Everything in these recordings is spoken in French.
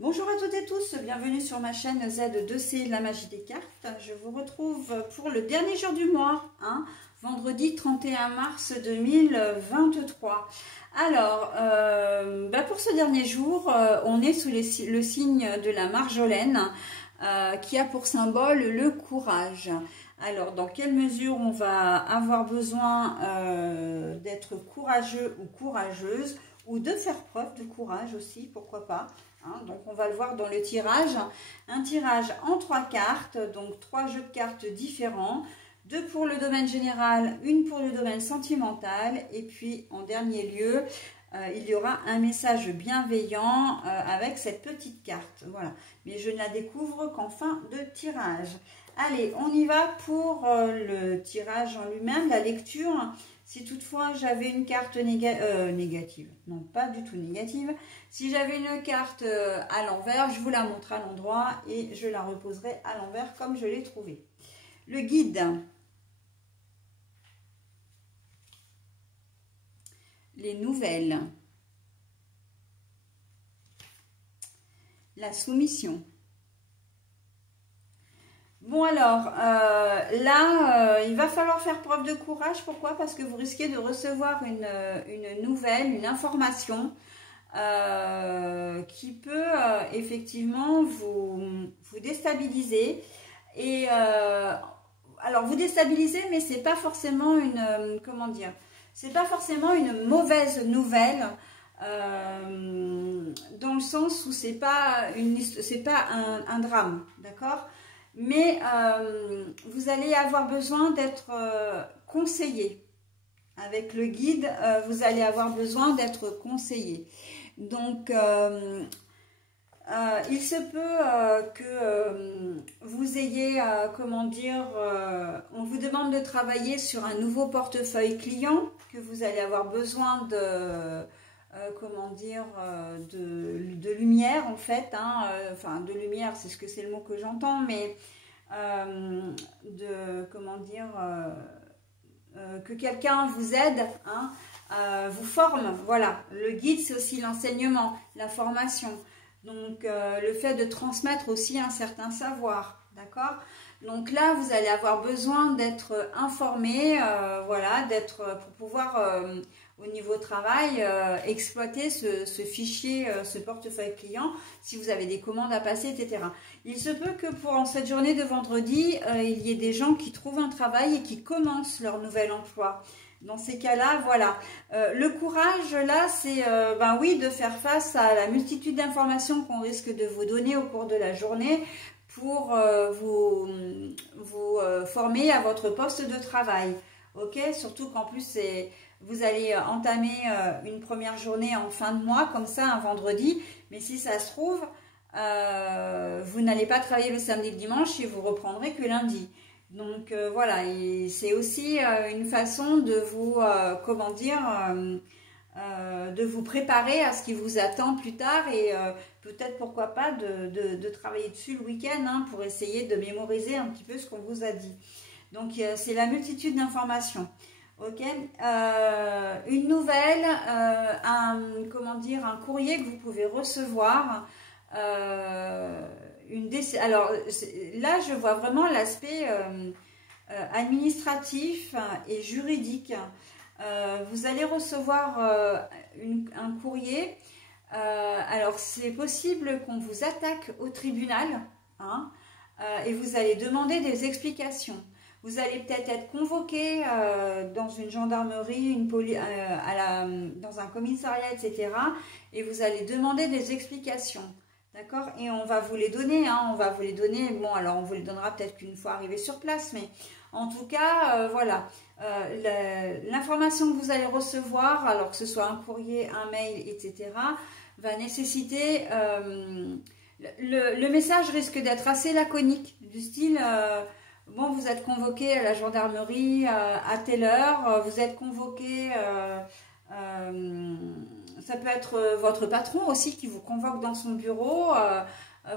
Bonjour à toutes et tous, bienvenue sur ma chaîne Z2C, la magie des cartes. Je vous retrouve pour le dernier jour du mois, vendredi 31 mars 2023. Alors, pour ce dernier jour, on est sous le signe de la Marjolaine, qui a pour symbole le courage. Alors, dans quelle mesure on va avoir besoin d'être courageux ou courageuse, ou de faire preuve de courage aussi, pourquoi pas. Donc on va le voir dans le tirage, un tirage en 3 cartes, donc 3 jeux de cartes différents, 2 pour le domaine général, 1 pour le domaine sentimental, et puis en dernier lieu, il y aura un message bienveillant avec cette petite carte. Voilà, mais je ne la découvre qu'en fin de tirage. Allez, on y va pour le tirage en lui-même, la lecture. Si toutefois j'avais une carte négative, non pas du tout négative, si j'avais une carte à l'envers, je vous la montre à l'endroit et je la reposerai à l'envers comme je l'ai trouvée. Le guide, les nouvelles, la soumission. Bon alors, là, il va falloir faire preuve de courage. Pourquoi? Parce que vous risquez de recevoir une nouvelle, une information qui peut effectivement vous déstabiliser. Et alors, vous déstabiliser, mais c'est pas forcément une, comment dire, c'est pas forcément une mauvaise nouvelle. Dans le sens où c'est pas un drame, d'accord? Mais vous allez avoir besoin d'être conseillé. Avec le guide, vous allez avoir besoin d'être conseillé. Donc, il se peut que vous ayez, comment dire, on vous demande de travailler sur un nouveau portefeuille client, que vous allez avoir besoin de... comment dire, de lumière en fait, enfin de lumière, c'est le mot que j'entends, mais comment dire, que quelqu'un vous aide, vous forme, voilà. Le guide, c'est aussi l'enseignement, la formation, donc le fait de transmettre aussi un certain savoir, d'accord? Donc là, vous allez avoir besoin d'être informé, voilà, pour pouvoir... au niveau travail, exploiter ce fichier, ce portefeuille client, si vous avez des commandes à passer, etc. Il se peut que en cette journée de vendredi, il y ait des gens qui trouvent un travail et qui commencent leur nouvel emploi. Dans ces cas-là, voilà. Le courage, là, c'est, oui, de faire face à la multitude d'informations qu'on risque de vous donner au cours de la journée pour vous former à votre poste de travail. Ok, surtout qu'en plus, vous allez entamer une première journée en fin de mois, comme ça, un vendredi. Mais si ça se trouve, vous n'allez pas travailler le samedi et le dimanche et vous reprendrez que lundi. Donc voilà, c'est aussi une façon de vous, comment dire, de vous préparer à ce qui vous attend plus tard et peut-être pourquoi pas de travailler dessus le week-end pour essayer de mémoriser un petit peu ce qu'on vous a dit. Donc c'est la multitude d'informations. Ok, une nouvelle, comment dire, un courrier que vous pouvez recevoir. Alors là, je vois vraiment l'aspect administratif et juridique. Vous allez recevoir un courrier. Alors c'est possible qu'on vous attaque au tribunal, et vous allez demander des explications. Vous allez peut-être être convoqué dans une gendarmerie, dans un commissariat, etc. Et vous allez demander des explications. D'accord? Et on va vous les donner. On va vous les donner. Bon, alors on vous les donnera peut-être qu'une fois arrivé sur place. Mais en tout cas, voilà. L'information que vous allez recevoir, alors que ce soit un courrier, un mail, etc., va nécessiter... le message risque d'être assez laconique. Du style... bon, vous êtes convoqué à la gendarmerie à telle heure, vous êtes convoqué, ça peut être votre patron aussi qui vous convoque dans son bureau,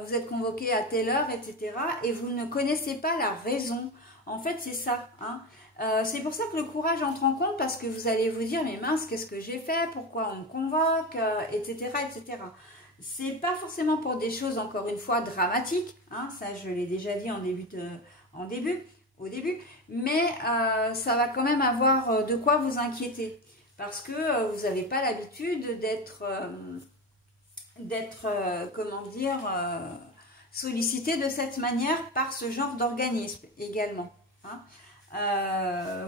vous êtes convoqué à telle heure, etc. Et vous ne connaissez pas la raison. En fait, c'est ça. C'est pour ça que le courage entre en compte, parce que vous allez vous dire, mais mince, qu'est-ce que j'ai fait? Pourquoi on me convoque? Etc., etc. C'est pas forcément pour des choses, encore une fois, dramatiques, hein, ça je l'ai déjà dit au début, mais ça va quand même avoir de quoi vous inquiéter, parce que vous n'avez pas l'habitude d'être, comment dire, sollicité de cette manière par ce genre d'organisme également, hein.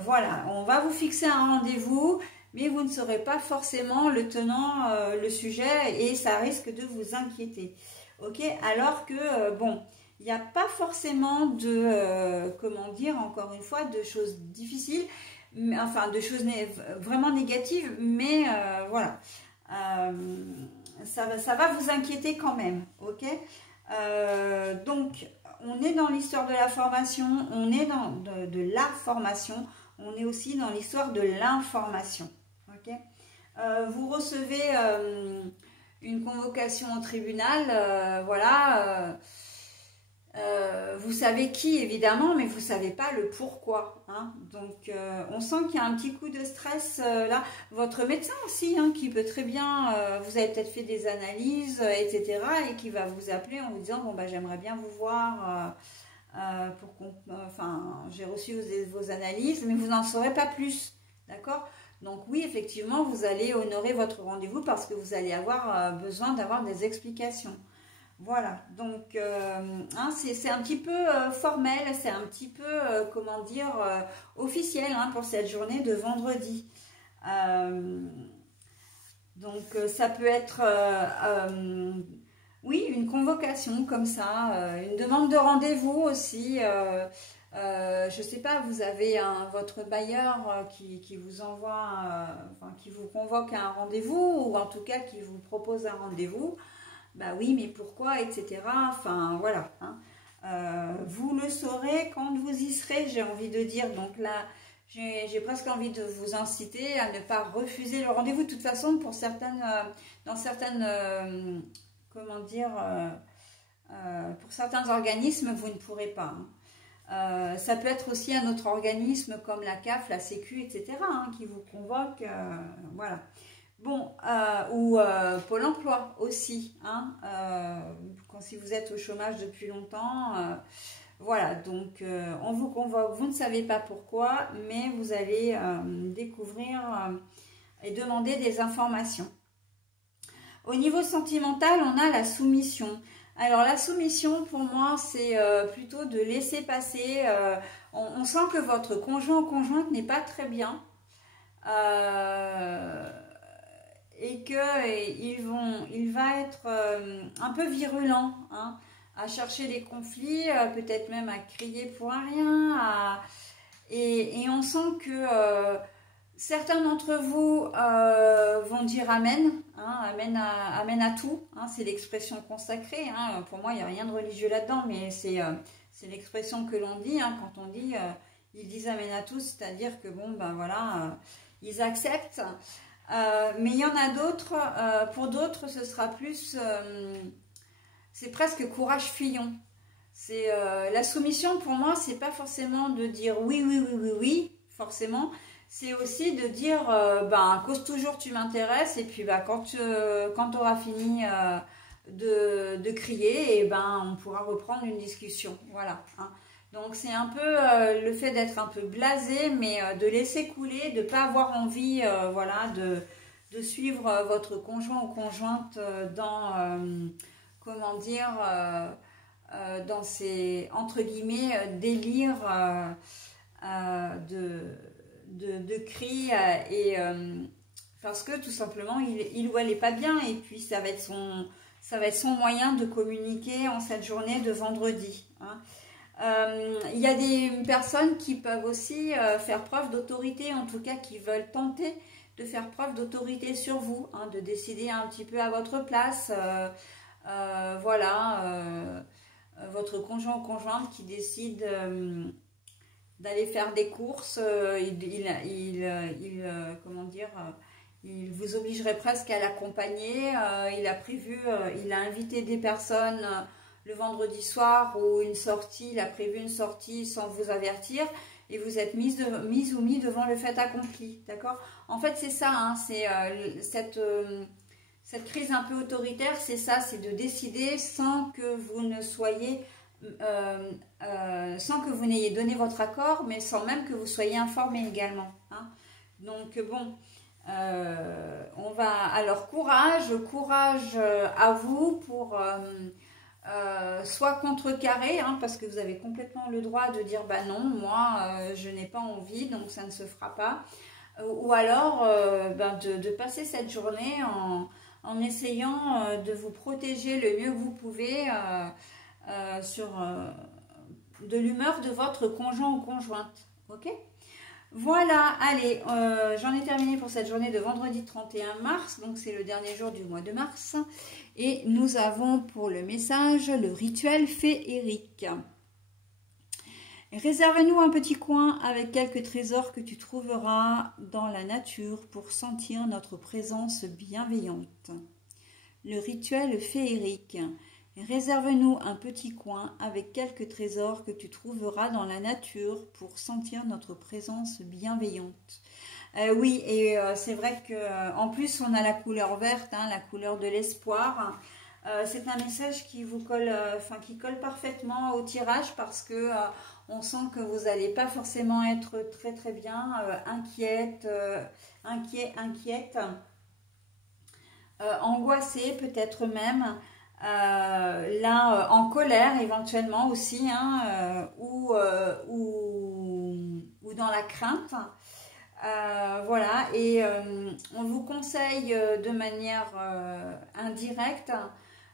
Voilà, on va vous fixer un rendez-vous, mais vous ne saurez pas forcément le tenant, le sujet, et ça risque de vous inquiéter. Ok, alors que, bon, il n'y a pas forcément de, comment dire, encore une fois, de choses difficiles, mais, enfin, de choses vraiment négatives, mais voilà, ça va vous inquiéter quand même, ok. Donc, on est dans l'histoire de la formation, on est dans de la formation, on est aussi dans l'histoire de l'information. Okay, vous recevez une convocation au tribunal, voilà, vous savez qui évidemment, mais vous ne savez pas le pourquoi, hein. Donc on sent qu'il y a un petit coup de stress là. Votre médecin aussi, hein, qui peut très bien, vous avez peut-être fait des analyses, etc., et qui va vous appeler en vous disant, bon bah j'aimerais bien vous voir, pour qu'on, enfin j'ai reçu vos analyses, mais vous n'en saurez pas plus, d'accord. Donc oui, effectivement, vous allez honorer votre rendez-vous parce que vous allez avoir besoin d'avoir des explications. Voilà, donc hein, c'est un petit peu formel, c'est un petit peu, comment dire, officiel, hein, pour cette journée de vendredi. Donc ça peut être, oui, une convocation comme ça, une demande de rendez-vous aussi. Je ne sais pas, vous avez votre bailleur qui vous envoie, enfin, qui vous convoque à un rendez-vous, ou en tout cas qui vous propose un rendez-vous. Bah oui, mais pourquoi, etc. Enfin, voilà, hein. Vous le saurez quand vous y serez, j'ai envie de dire. Donc là, j'ai presque envie de vous inciter à ne pas refuser le rendez-vous. De toute façon, pour certaines, dans certaines, comment dire, pour certains organismes, vous ne pourrez pas, hein. Ça peut être aussi un autre organisme comme la CAF, la Sécu, etc., hein, qui vous convoque, voilà. Bon, ou Pôle emploi aussi, hein, si vous êtes au chômage depuis longtemps, voilà, donc on vous convoque, vous ne savez pas pourquoi, mais vous allez découvrir et demander des informations. Au niveau sentimental, on a la soumission. Alors la soumission, pour moi, c'est plutôt de laisser passer. On sent que votre conjoint ou conjointe n'est pas très bien. Et qu'il va être un peu virulent, hein, à chercher des conflits, peut-être même à crier pour un rien. Et on sent que certains d'entre vous vont dire amen, hein, amen à tout, hein, c'est l'expression consacrée, hein. Pour moi il n'y a rien de religieux là-dedans, mais c'est l'expression que l'on dit, hein, quand on dit ils disent amen à tout, c'est-à-dire que bon ben voilà, ils acceptent. Mais il y en a d'autres, pour d'autres ce sera plus, c'est presque courage fillon. C'est la soumission, pour moi, c'est pas forcément de dire oui, oui, oui, oui, oui, forcément. C'est aussi de dire, ben, cause toujours tu m'intéresses, et puis ben, quand tu auras fini de crier, et ben, on pourra reprendre une discussion. Voilà, hein. Donc c'est un peu le fait d'être un peu blasé, mais de laisser couler, de ne pas avoir envie, voilà, de suivre votre conjoint ou conjointe dans, comment dire, dans ces, entre guillemets, délires de cris, et parce que tout simplement, il ou elle n'est pas bien, et puis ça va être son moyen de communiquer en cette journée de vendredi, hein. Il y a des personnes qui peuvent aussi faire preuve d'autorité, en tout cas qui veulent tenter de faire preuve d'autorité sur vous, hein, de décider un petit peu à votre place, voilà, votre conjoint ou conjointe qui décide d'aller faire des courses, comment dire, il vous obligerait presque à l'accompagner, il a invité des personnes le vendredi soir, ou une sortie, il a prévu une sortie sans vous avertir, et vous êtes mise ou mis devant le fait accompli, d'accord. En fait, c'est ça, hein, c'est Cette crise un peu autoritaire, c'est ça, c'est de décider sans que vous ne soyez, sans que vous n'ayez donné votre accord, mais sans même que vous soyez informé également. Hein. Donc bon, on va, alors courage à vous pour soit contrecarrer, hein, parce que vous avez complètement le droit de dire bah non, moi je n'ai pas envie, donc ça ne se fera pas. Ou alors de passer cette journée en essayant de vous protéger le mieux que vous pouvez sur de l'humeur de votre conjoint ou conjointe. Ok ? Voilà, allez, j'en ai terminé pour cette journée de vendredi 31 mars, donc c'est le dernier jour du mois de mars. Et nous avons pour le message le rituel féerique. Réserve-nous un petit coin avec quelques trésors que tu trouveras dans la nature pour sentir notre présence bienveillante. Le rituel féerique. Réserve-nous un petit coin avec quelques trésors que tu trouveras dans la nature pour sentir notre présence bienveillante. Oui, et c'est vrai qu'en plus on a la couleur verte, hein, la couleur de l'espoir. C'est un message qui vous colle, qui colle parfaitement au tirage parce que on sent que vous n'allez pas forcément être très très bien, inquiète, angoissée peut-être même. Là en colère éventuellement aussi, hein, ou dans la crainte, voilà, et on vous conseille de manière indirecte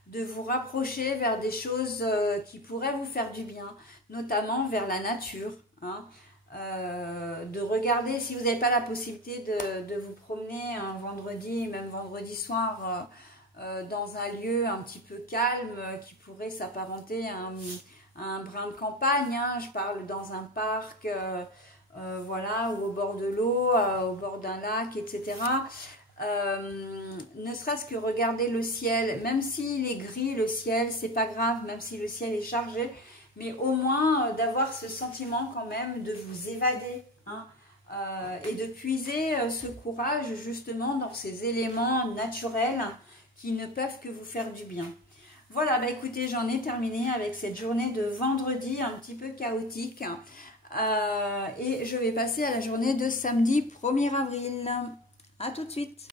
de vous rapprocher vers des choses qui pourraient vous faire du bien, notamment vers la nature, hein. De regarder si vous n'avez pas la possibilité de vous promener un vendredi, même vendredi soir, dans un lieu un petit peu calme qui pourrait s'apparenter à un brin de campagne, hein. Je parle dans un parc, voilà, ou au bord de l'eau, au bord d'un lac, etc. Ne serait-ce que regarder le ciel, même s'il est gris le ciel, c'est pas grave, même si le ciel est chargé, mais au moins d'avoir ce sentiment quand même de vous évader, hein, et de puiser ce courage justement dans ces éléments naturels qui ne peuvent que vous faire du bien. Voilà, bah écoutez, j'en ai terminé avec cette journée de vendredi un petit peu chaotique. Et je vais passer à la journée de samedi 1er avril. À tout de suite.